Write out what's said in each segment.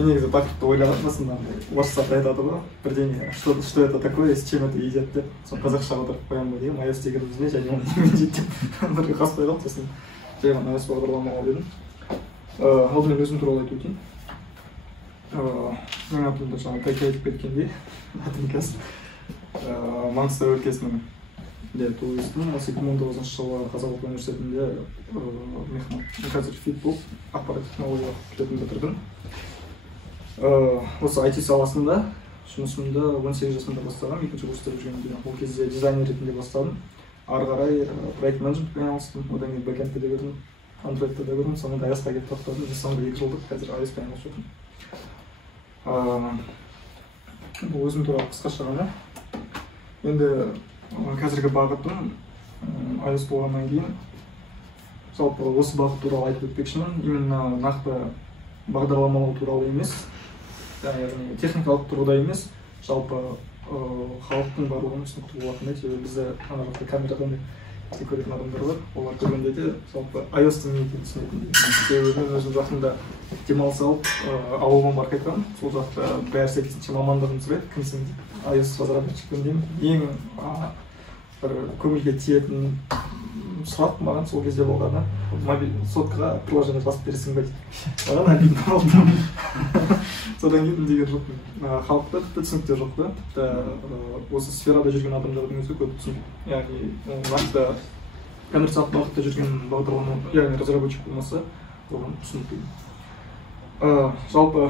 мен негізі тақырыпты ойлағанмын басында, орысшада айтады ғой, бірдеңе, что это такое, с чем это едят деп, соны қазақша аударып қоямын ба деймін, iOS дегеніміз не, және оны немен жейді деп, бір қаспай қалды, сосын жай ғана iOS бағдарламаға дедім. Алдымен өзім туралы айтып өтейін. Менің атымда жаңа Кәке айтып кеткендей, атым қазір Маңғыстау өлкесінің туыстымын. 2019 жылы Қазақ ұлттық университетінде мехмат. Қазір фит болып ақпараттық технология факультетін бітірдім. Осы IT саласында жұмысымды 18 жасымда бастағам, екінші курста жүргенде. Ол кезде дизайнер ретінде бастадым. Ары қарай проект менеджментпен айналыстым. Одан кейін бэкэндті де көрдім, андроидті де көрдім. Соңында iOS-қа келіп тоқтадым. Соңғы 2 жылдық қазір iOS-пен айналысып жүрмін. Бұл өзім туралы қысқаша ғана. Енді қазіргі бағытым iOS болғаннан кейін жалпы осы бағыт туралы айтып өтпекшімін. Именно нақты бағдарламалау туралы емес, яғни техникалық тұрғыда емес, жалпы халықтың барлығын түсінікті болатындай, себебі бізде ана жақта камерадан көретін адамдар бар, олар көргенде де жалпы iOS-тың не екенін түсінетіндей. Себебі мен өзім жақында демалыс алып ауылыма барып қайтқанмын, сол жақта бәрі сәйкесінше мамандығын сұрайды, кімсің деп, iOS разработчикпін деймін. Ең бір көңілге тиетін сұрақ маған сол кезде болғаны, мобиль соткаға приложение басып бересің бе дейді. Маған обидно болды. Содан кейін деген жоқпын. Халықта тіпті түсінікте жоқ та, тіпті осы сферада жүрген адамдардың өзі көп түсінік. Яғни нақты коммерциялық бағытта жүрген бағдарлама, яғни разработчик болмаса, оған түсінікпейді. Жалпы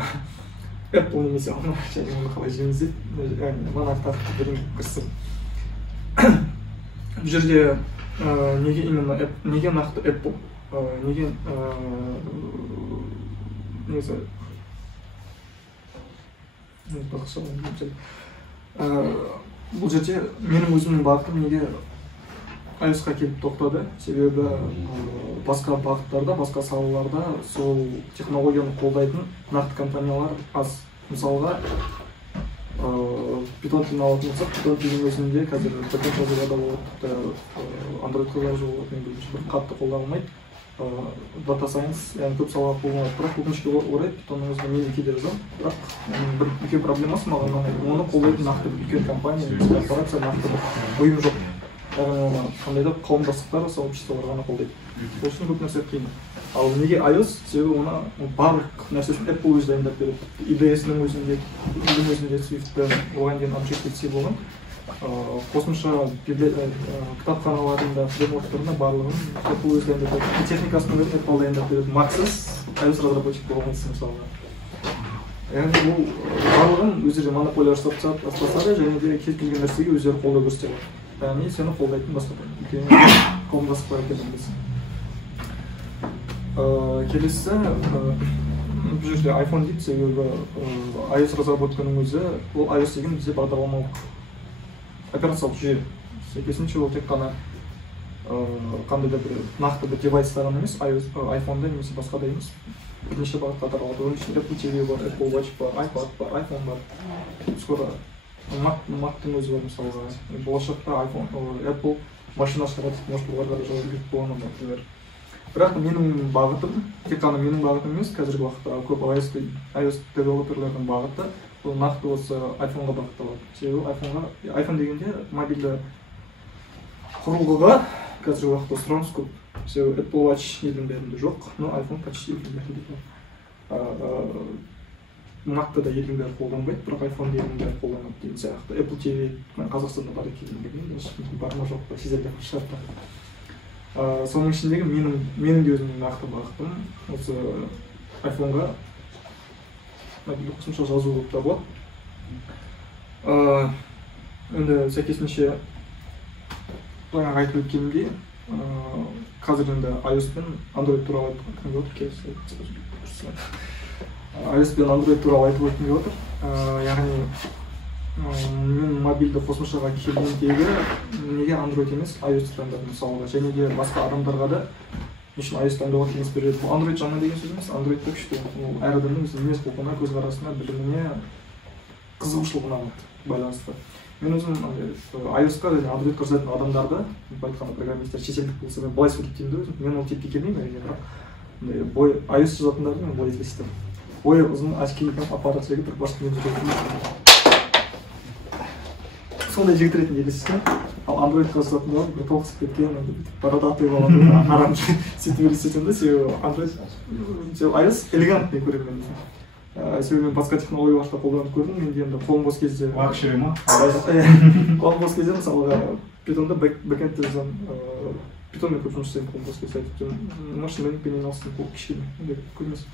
Apple немесе оны және оны қалай жеңіз дейді, яғни мана тақырыпты бірдеңе кірсін. Бұл жерде неге именно неге нақты Apple, неге негізі бұл жерде менің өзімнің бағытым неге iOS-қа келіп тоқтады, себебі басқа бағыттарда, басқа салаларда сол технологияны қолдайтын нақты компаниялар аз. Мысалға Python тілін алатын болсақ, Python тілінің өзінде қазір бэкэнд жазуға да болады, Android-қа жазуға болады, мен білуімше бір қатты қолданылмайды. Data Science, яғни көп салаға қолданылады, бірақ өкінішке орай Pythonның өзінде мен кейде жазамын, бірақ бір үлкен проблемасы маған оны қолдайтын нақты үлкен компания, корпорация, нақты ұйым жоқ. Яғни оны қандай да қауымдастықтар, сообществолар ғана қолдайды. Ол үшін көп нәрсе қиын. Ал неге iOS? Себебі оны барлық нәрсесін Apple өзі дайындап береді. IDE-сінің өзінде, Swift-ті, оған дейін Objective-C болған. Қосымша кітапханаларында, фреймворктарында барлығын Apple өзі дайындап береді. Техникасының өзін Apple дайындап береді. Максыз iOS разработчик болғансың мысалға. Яғни бұл барлығын өздері монополия ұстаса да, және де кез келген нәрсеге өздері қолдау көрсетеді. Яғни сені қолдайтын басқа қауымдастық бар екенін білесің. Келесі, бұл жерде iPhone дейді, себебі iOS разработканың өзі, ол iOS деген бізде бағдарламалық операциялық жүйе. Сәйкесінше ол тек қана қандай да бір нақты бір девайста ғана емес, iPhone-да немесе басқа да емес, бірнеше бағытта таралады. Оның ішінде Apple TV бар, Apple Watch бар, iPad бар, iPhone бар. Скоро Mac-тың өзі бар мысалға. Болашақта Apple машина шығарады, может оларға да жауап беретін болғаны, например. Бірақ менің бағытым, тек қана менің бағытым емес, қазіргі уақытта көп iOS девелоперлердің бағыты бұл нақты осы iPhone-ға бағытталады. Себебі iPhone дегенде мобильді құрылғыға қазіргі уақытта сұраныс көп. Себебі Apple Watch елдің бәрінде жоқ, но iPhone почти елдің бәрінде бар. Mac-ты да елдің бәрі қолданбайды, бірақ iPhone елдің бәрі қолданады деген сияқты. Apple TV Қазақстанда бар екенін білмеймін, бар ма жоқ па, сіздерге шығарып. Соның ішіндегі менің де өзімнің нақты бағытым осы iPhone-ға мобильді қосымша жазу болып табылады. Енді сәйкесінше жаңағы айтып өткенімдей, қазір енді iOS пен Android туралы айтып өткім келіп отыр. iOS пен Android туралы айтып өткім келіп отыр. Яғни мен мобильді қосымшаға келгендегі неге Android емес iOS таңдадым мысалға, және де басқа адамдарға да үшін iOS таңдауға кеңес береді. Бұл Android жаңа деген сөз емес, Android та күшті. Ол әр адамның мінез-құлқына, көзқарасына, біліміне, қызығушылығына байланысты. Мен өзім iOS-қа және Android-қа жазатын адамдарды, айтқанда программисттер шетелдік болса, мен былай сөйлейтін өзім, мен ол типке келмеймін, бірақ iOS жазатындарды мен былай сөйлестім. бойы ұзын, очки киген, аппарат жегіп бір башкамен жүретін. Сондай жігіт ретінде елестесем, ал андроидқа жасалатын болған бір толқысып кеткен, бородатый болған, арам сөйтіп елестесем да, себебі андроид, iOS элегантный көремін мен. Себебі мен басқа технологияларды қолданып көрдім, менде енді қолым бос кезде... Лакшери ма? Қолым бос кезде, мысалға, питонда бэкэндте жазам, питонмен көп жұмыс істеймін қолым бос кезде, машин лернингпен айналыстым, ол кішкене, көрмесім.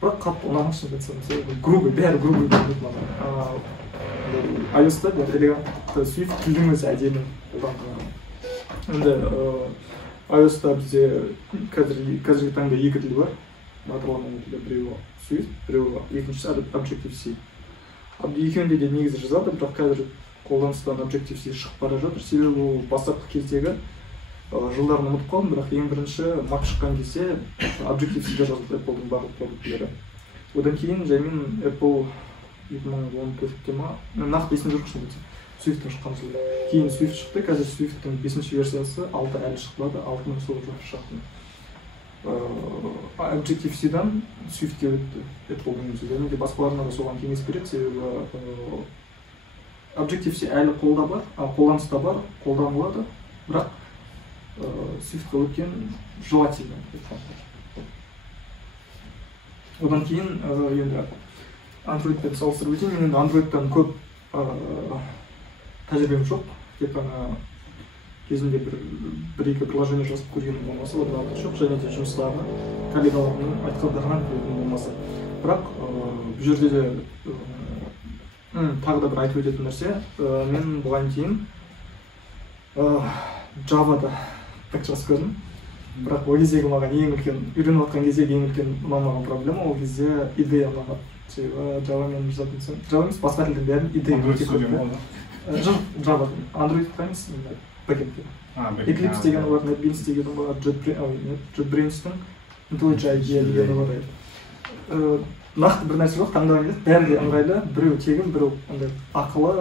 Бірақ қатты ұнамады шынымды айтсам, себебі грубый, бәрі грубый көрінеді маған. iOS-та бәрі элегантты Swift тілдің өзі әдемі қолданған. Енді iOS-та бізде қазіргі таңда екі тіл бар. Бағдарламаның тілі біреуі Swift, біреуі екіншісі Objective-C. Екеуінде де негізі жазады, бірақ қазір қолданыстан Objective-C шығып бара жатыр. Себебі ол бастапқы кездегі жылдарын ұмытып қалдым, бірақ ең бірінші Mac шыққан кезде Objective-C-де жазылды Apple-дың барлық продуктілері. Одан кейін жаймен Apple 2014-те ма, нақты есімде жоқ шын айтсам, Swift-тің шыққан жылы. Кейін Swift шықты, қазір Swift-тің 5-ші версиясы 6 әлі шықпады, 6-ның соңғы жоқ шықты. Objective-C-дан Swift-ке өтті Apple-дың өзі. Және де басқаларына да соған кеңес береді, себебі Objective-C әлі қолда бар, қолданыста бар, қолданылады, бірақ Swift-қа өткен желательно. Одан кейін енді Android-пен салыстырып өтейін, мен енді Android-тан көп тәжірибем жоқ, тек қана кезінде бір-екі приложение жазып көргенім болмаса, одан жоқ, және де жұмыстарына коллегаларымның айтқандарынан көргенім болмаса. Бірақ бұл жерде де тағы да бір айтып өтетін нәрсе, мен бұған дейін Java-да так жазып көрдім. Бірақ ол кездегі маған ең үлкен, үйреніп жатқан кездегі ең үлкен ұнамаған проблема, ол кезде идея ұнамады. Java-мен жазатын соң, Java емес, басқа тілдің бәрін идея өте көп. Жоқ, Java, Android-қа емес, бэкэндте. Eclipse деген бар, NetBeans деген бар, JetBrains-тің IntelliJ IDEA деген бар. Нақты бір нәрсе жоқ, таңдаған кезде бәрі де ыңғайлы, біреу тегін, біреу ақылы,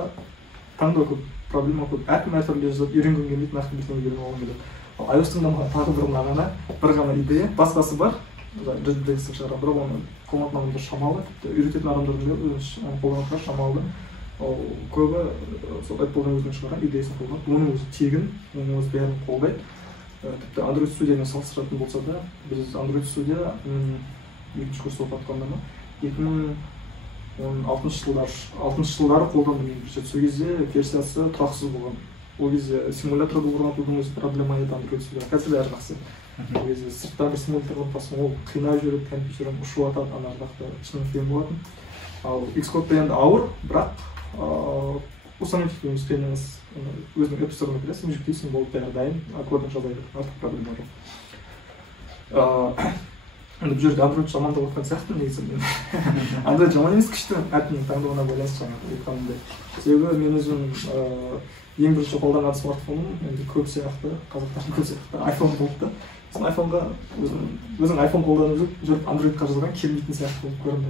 таңдау көп, проблема көп. Әркім әртүрлі жазып, үйренген келмейді, нақты бірдеңе үйреніп алғым келеді. Ал iOS-тың да маған тағы бір ұнағаны, бір ғана идея, басқасы бар, JetBrains-тің шығарған, бірақ оны қолданатын адамдар шамалы, үйрететін адамдардың қолданатындар шамалы. Көбі Apple-дың өзінің шығарған идеясын қолданады, оның өзі тегін, оның өзі бәрін қолдайды. Тіпті Android Studio-мен салыстыратын болса да, біз Android Studio екінші курс оқып жатқанда ма, 2016 жылдары қолдандым бірінші. Сол кезде версиясы тұрақсыз болған. Ол кезде симуляторды орнатудың өзі проблема еді Android Studio. Қазір бәрі жақсы. Ол кезде сырттан бір симулятор орнатасың, ол қинап жүріп, компьютерін ұшып жатады, ана жақта шын қиын болатын. Ал Xcode енді ауыр, бірақ усамнительный істейміз, өзінің эписторына кіресің, жүктейсің, болып бәрі дайын, кодын жаза береді, артық проблема жоқ. Бұл жерде Android жамандап отқан сияқты негізі мен. Android жаман емес, күшті әркімнің таңдауына байланысты жаңағы айтқанымдай. Себебі мен өзім ең бірінші қолданған смартфоным енді көп сияқты, қазақтардың көп сияқты iPhone болды да. Сосын iPhone-ға өзің iPhone қолданып жүріп Android-қа жазылған келмейтін сияқты болып көрінді.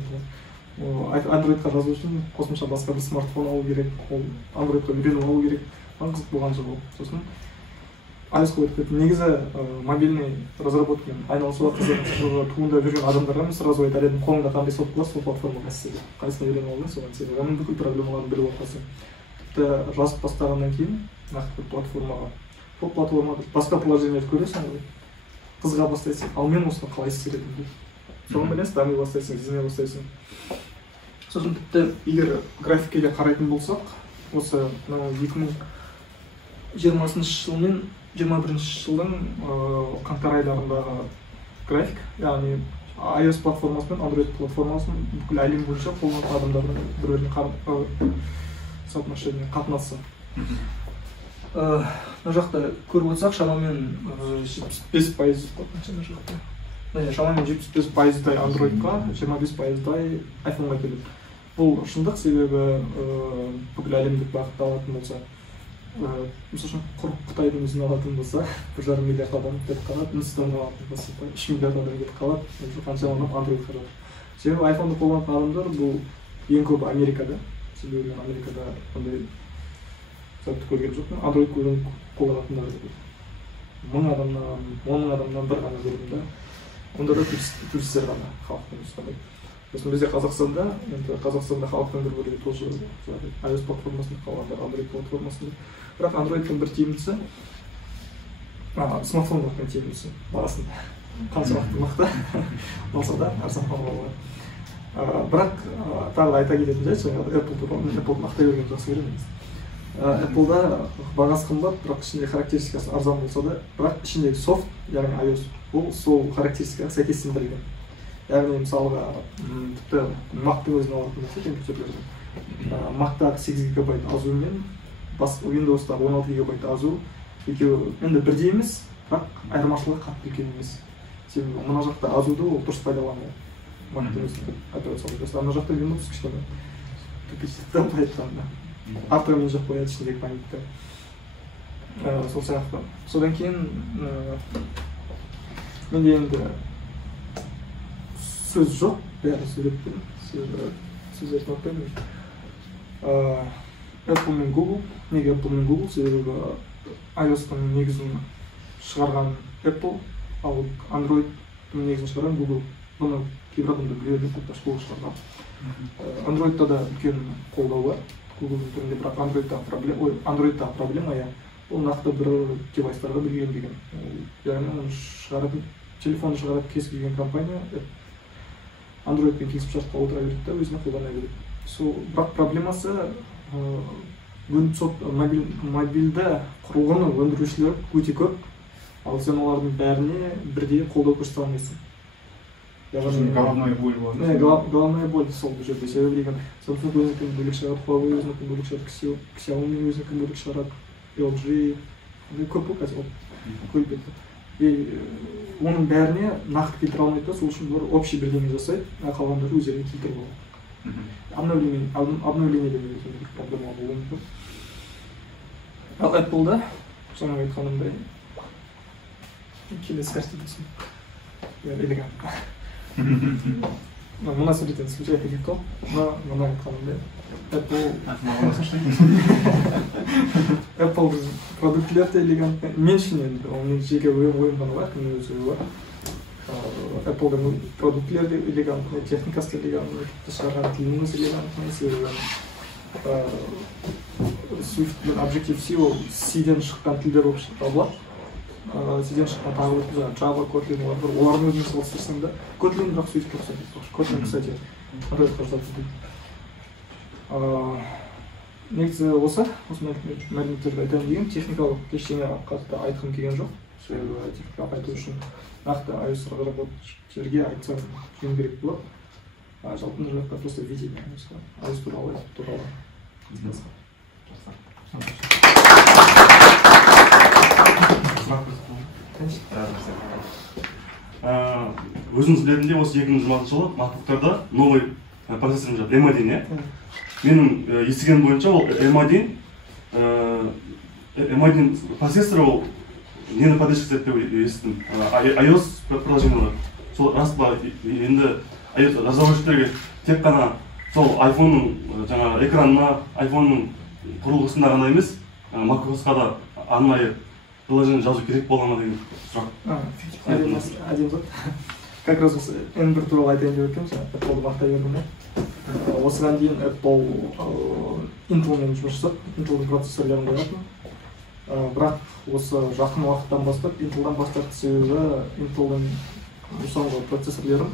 Android-қа жазу үшін қосымша басқа бір смартфон алу керек, Android-қа үйреніп алу керек, маған қызық болған жыл болды. Сосын iOS-қа өтіп кеттім. Негізі мобильный разработкамен айналысуға қызығып туындап жүрген адамдарға мен сразу айтар едім, қолыңда қандай софт бар, сол платформаға істе. Қайсыны үйреніп алдың, соған істе. Оның бүкіл проблемаларын біліп аласың. Тіпті жазып бастағаннан кейін нақты бір платформаға, сол платформада басқа приложениелерді көресің, қызыға бастайсың. Ал мен осыны қалай істер едім деп. Соған байланысты дами бастайсың, іздене бастайсың. Сосын тіпті егер графикке қарайтын болсақ, осы 2020 жыл мен 2021 жылдың қаңтар айларындағы график, яғни iOS платформасы мен Android платформасын бүкіл әлем бойынша қолданатын адамдардың бір-біріне соотношение қатынасы. Мына жақта көріп отырсақ, шамамен 75%дай Android-қа, 25%дай iPhone-ға келеді. Бұл шындық, себебі бүкіл әлемдік бағытта алатын болса, мысал үшін Қытайдың өзін алатын болса, 1,5 миллиард адам кетіп қалады, Үндістанға алатын болса, 3 миллиард адам кетіп қалады, қаншалығында Android-қа жатыр. Себебі iPhone-ды қолданатын адамдар бұл ең көп Америкада, себебі мен Америкада ондай затты көрген жоқпын. Android-ды қолданатындар 1000 адамнан бір ғана көрдім да. Онда да туристер ғана халықтың ұстамайды. сосын бізде қазақстанда халықтың бір бөлігі тоже iOS платформасында қалғандар Android платформасында. Бірақ Androidтың бір тиімдісі смартфондардың тиімдісі бағасында. Қаншалықты мықты болса да арзан бағаға. Бірақ тағы айта кететін жайт, жаңағы Apple туралы, Apple-ды мақтай бергенді жақсы көремін. Apple'да бағасы қымбат, бірақ ішінде характеристикасы арзан болса да, бірақ ішіндегі софт, яғни iOS, ол сол характеристикаға сәйкестендірілген. Яғни мысалға тіпті Mac-тың өзін алатын болса, компьютерлердің Mac-дағы 8 гигабайт азу мен Windows-дағы 16 гигабайт азу екеуі енді бірдей емес, бірақ айырмашылығы қатты үлкен емес. Себебі мына жақта азуды ол дұрыс пайдаланады. Mac-тың өзін операциялық жүйесі. Ана жақта Windows кішкене тупичтен айтқанда. Автомен жоқ қояды ішіндегі памяттер. Сол сияқты. Содан кейін менде енді сөз жоқ, бәрі сөйлеппін. Сөз айтып отпаймын. Apple мен Google. Неге Apple мен Google? Себебі iOS-тың негізін шығарған Apple, ал Android-тың негізін шығарған Google. Бұны кейбір адамдар біледі, тіпті Google шығарған. Android-та да үлкен қолдау бар. Google-дің түрінде, бірақ Android-дағы проблема, ол нақты бір девайстарға білгенбеген. Яғни оны шығаратын, телефонды шығаратын кез келген компания Android-пен келісімшартқа отыра береді да, өзіне қолдана береді. Бірақ проблемасы мобильді құрылғыны өндірушілер өте көп, ал сен олардың бәріне бірдей қолдау көрсете алмайсың. Головная боль бар. Головная боль сол бұл жерде. Себебі деген Samsung өзінікін бөлек шығарады, Huawei өзінікін бөлек шығарады, Xiaomi өзінікін бөлек шығарады, LG, көп бұл қазір көп еді. Оның бәріне нақты келтіре алмайды да, сол үшін бір общий бірдеңе жасайды, қалғандары өздеріне келтіріп алады. Обновление демейді, проблема болуы мүмкін. Ал Apple-да, жаңа айтқанымдай, келесі картинасы. Элегантно. Мына суреттен случайно келіп қалып, мына айтқанымдай. Apple продуктілер де элегантно. Мен үшін енді, оның жеке ойым ғана бар, кімнің өз ойы бар. Apple'дың продуктілер де элегантно, техникасы да элегантно, шығарған тіліміз элегантно, себебі Swift пен Objective-C ол C-ден шыққан тілдер болып табылады. C-ден шыққан тағы бір Java, Kotlin олар, олардың өзін салыстырсаң да, Kotlin бірақ Swift-ке ұқсайды. Kotlin, кстати, Android-қа ұқсайды. Негізі осы мәліметтерді айтайын деген, техникалық ештеңе қатты айтқым келген жоқ. Себебі техникалық айту үшін нақты iOS разработчиктерге айтсам жөн керек болады. Жалпы мына жақта просто видение iOS туралы. Өзіңіз білетіндей, осы 2026 жылы MacBook-тарда новый процессор жатыр, M1, менің естіген бойынша ол M1 процессоры ол нені поддерживает деп естідім. iOS приложениялар. Сол рас па, енді iOS разработчиктерге тек қана сол iPhone-ның жаңағы экранына, iPhone-ның құрылғысында ғана емес, macOS-қа да арнайы приложение жазу керек бола ма деген сұрақ. Әдем зат. Как раз осы N1 туралы айтайын деп өткен, Apple-ды мақтай бердім. Осыған дейін Apple Intel-мен жұмыс жасап, Intel-дің процессорларын қоятын. Бірақ осы жақын уақыттан бастап Intel-дан бас тартты, себебі Intel-дің соңғы процессорларын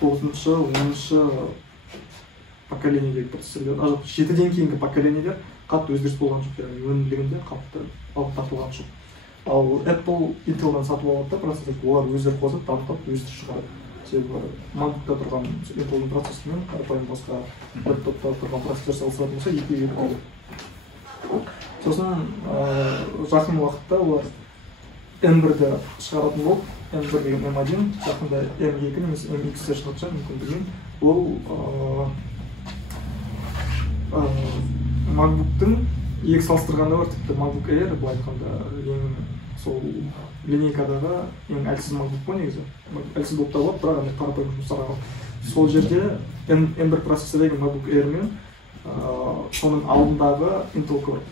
9-шы, 10-шы поколениедегі процессорлар, 7-ден кейінгі поколениелер қатты өзгеріс болған жоқ, яғни өнімділігінде қатты алып тартылған жоқ. Ал Apple Intel-дан сатып алады да процессор, олар өздері қосып, дамытып, өздері шығарады. Себебі MacBook-та тұрған Intel-дің процессорымен қарапайым басқа лэптопта тұрған процессор салыстыратын болса, екеуі бөлек. Сосын жақын уақытта олар M1-ді шығаратын болып, M1 деген M1, жақында M2 немесе MX-те шығарса мүмкін білмеймін. Ол MacBook-тың екі салыстырғанда бар, тіпті MacBook Air, бұл айтқанда ең сол линейкадағы ең әлсіз MacBook қой негізі. Әлсіз болып табылады, бірақ қарапайым жұмыстарға. Сол жерде M1 процессордегі MacBook Air мен соның алдындағы Intel Core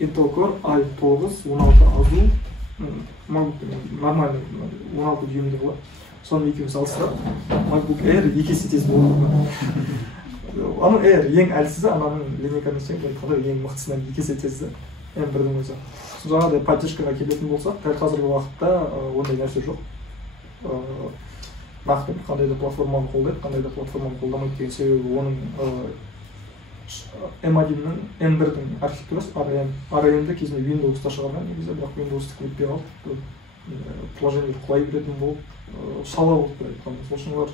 i9 16 азу MacBook нормальный 16 дюймді болады. соны екеуін салыстырып MacBook Air 2 есе тез болды. Аның Air ең әлсізі, ананың линейканы айтқанда ең мықтысынан 2 есе тез M1-дің өзі. Жаңағыдай поддержкаға келетін болсақ, дәл қазіргі уақытта ондай нәрсе жоқ. Нақты қандай да платформаны қолдайды, қандай да платформаны қолдамайды деген себебі оның M1-ның M1-дің архитектурасы ARM-ді кезінде Windows-та шығарған негізі, бірақ Windows-ты өтпей қалды. Приложение құлай беретін болып, шала болып айтқанда. Сол үшін олар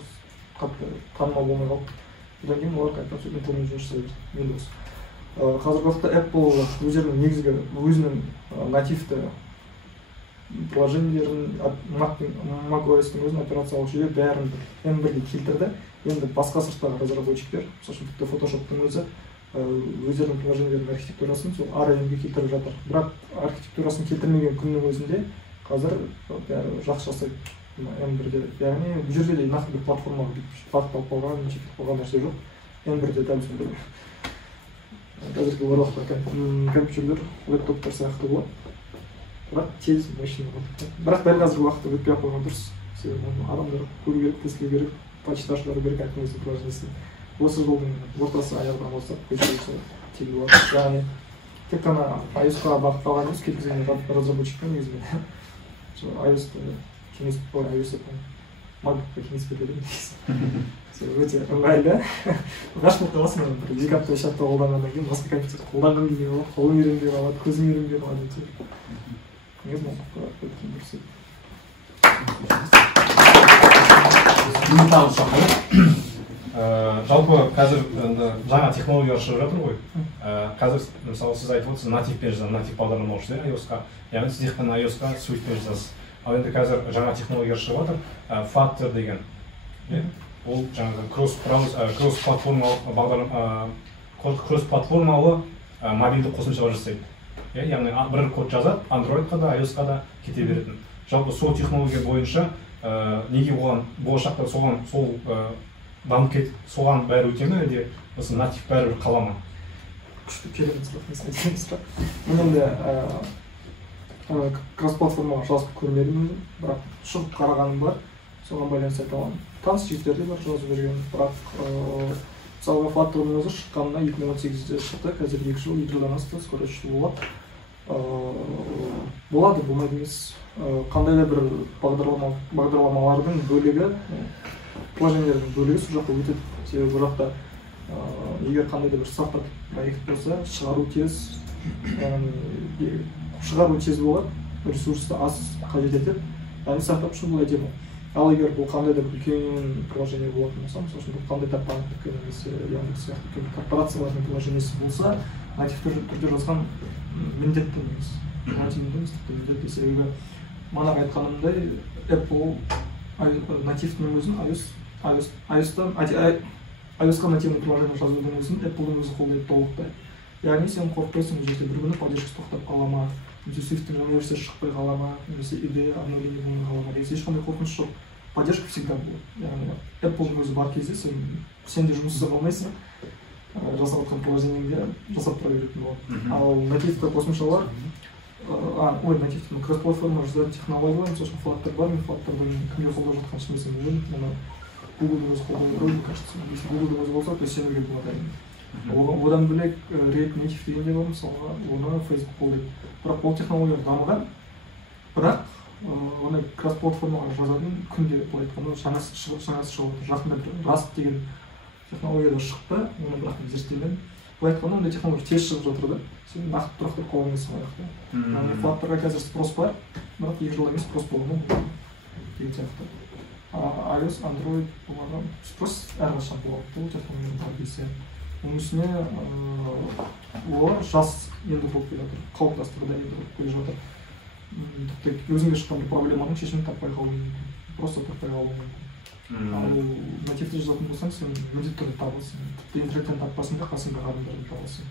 қатты танымал болмай қалды. Одан кейін олар қайтадан сөйтіп имплемент жасай берді Windows. Қазіргі уақытта Apple өздерінің негізгі өзінің нативті приложениелерін, macOS-тің өзінің операциялық жүйе бәрін M1-ге келтірді. Енді басқа сырттағы разработчиктер, мысалы үшін тіпті Photoshop-тың өзі өздерінің приложениелерінің архитектурасын сол ARM-ге келтіріп жатыр. Бірақ архитектурасын келтірмеген күннің өзінде қазір бәрі жақсы жасайды M1-де. Яғни бұл жерде де нақты бір платформаға бағытталып қалған, чекіп қалған нәрсе жоқ. M1-де дәл сондай. Қазіргі уақытта компьютерлер, лэптоптар сияқты болады. Бірақ тез машина болады. Бірақ дәл қазіргі уақытта өтпей қойған дұрыс. Себебі адамдар көру керек, тестілеу керек, почташылары керек айтқаныңыздың приложениесін. Осы жылдың ортасы аяғынан бастап көшірілсе тез болады. Яғни тек қана iOS-қа бағытталған емес, келгізген разработчикпен негізінен iOS-ты кеңес iOS-ты MacBook-қа кеңес береді негізі. Өте ыңғайлы. Ғашық болып қаласың, бір 2 апта 3 апта қолданғаннан кейін басқа компьютер қолданғың келмей қалады, қолың үйренбей қалады, көзің үйренбей қалады. Негізі MacBook-қа өткен дұрыс еді. Мен тағы сұраққа. Жалпы қазір жаңа технологиялар шығып жатыр ғой. Қазір мысалы сіз айтып отырсыз, нативпен жазасыз, натив бағдарламалаушы iOS-қа. Яғни сіз тек қана iOS-қа Swift-пен жазасыз. Ал енді қазір жаңа технологиялар шығып жатыр, Flutter деген. Ол жаңағы кросс-платформалы мобильді қосымшалар жасайды. Яғни бір код жазады, Android-қа да, iOS-қа да кете беретін. Жалпы сол технология бойынша неге оған болашақта сол соған бәрі өте ме, әлде осы натив бәрі қала ма? Күшті керемет сұрақ. Мен енді кросс-платформаға жазып көрмедім, бірақ шығып қарағаным бар, соған байланысты айта аламын. Таныс жігіттерде бар жазып берген, бірақ мысалға Flutter'ның өзі шыққанына 2018-де шықты, қазір 2 жыл, 2 жылдан асты, скоро 3 жыл болады. Болады, болмайды емес. Қандай да бір бағдарламалардың бөлігі, приложениелердің бөлігі сол жақта өтеді. Себебі бұл жақта егер қандай да бір стартап проект болса, шығару тез болады, ресурсты аз қажет етеді, яғни стартап үшін бұл әдемі. Ал егер бұл қандай да бір үлкен приложение болатын болса, мысалы үшін бұл қандай да банктік немесе Яндекс сияқты корпорациялардың приложениесі болса, нативті түрде жазған міндетті емес. Міндетті себебі манағы айтқанымдай Apple нативтінің өзін iOS-қа нативный приложение жазудың өзін Apple-дің өзі қолдайды толықтай. Яғни сен қорықпайсың, жерде бір күні поддержкасы тоқтап қала ма, немесе Swift-тің жаңа версиясы шықпай қала ма, немесе IDE обновление болмай қала ма, деген ешқандай қорқыныш жоқ. Поддержка всегда болады. Яғни Apple-ның өзі бар кезде сен де жұмыссыз қалмайсың, жасап отқан приложениеңде жасап тұра беретін болады. Ал нативті қосымшалар, нативті кросс-платформа жазатын технологиялар, мысалы үшін Flutter бар, мен Flutter'дың кімге қолдап жатқан шынымен білмеймін. Оны Google-дың өзі қолдап отыр, кажется. Если Google-дың өзі болса, то сенуге болады әрине. Одан бөлек React Native деген де бар, мысалға, оны Facebook қолдайды. Бірақ ол технологиялар дамыған, бірақ оны кросс-платформаға жазатын күнде былай айтқанда жаңасы шығып жақында бір Rust деген технология да шықты, оны бірақ зерттелген. Былай айтқанда ондай технология тез шығып жатыр да. Сен нақты тұрақты қолданесың аяқта. Яғни Flutter'ға қазір спрос бар, бірақ 2 жылдан кейін спрос болмайды деген сияқты. iOS, Android оларға спрос әрқашан болады. Бұл технология бар десе. Оның үстіне олар жас енді болып келе жатыр, қауіптастығы да енді болып келе жатыр. Тіпті өзіңде шыққан бір проблеманың шешімін таппай қалуы мүмкін, просто таппай қалуы мүмкін. Ал нативті жазатын болсаң, сен міндетті түрде табылсың. Тіпті интернеттен таппасың да, қасыңдағы адамдардан табылсың.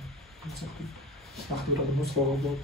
Нақты бір адам нұсқауға болады.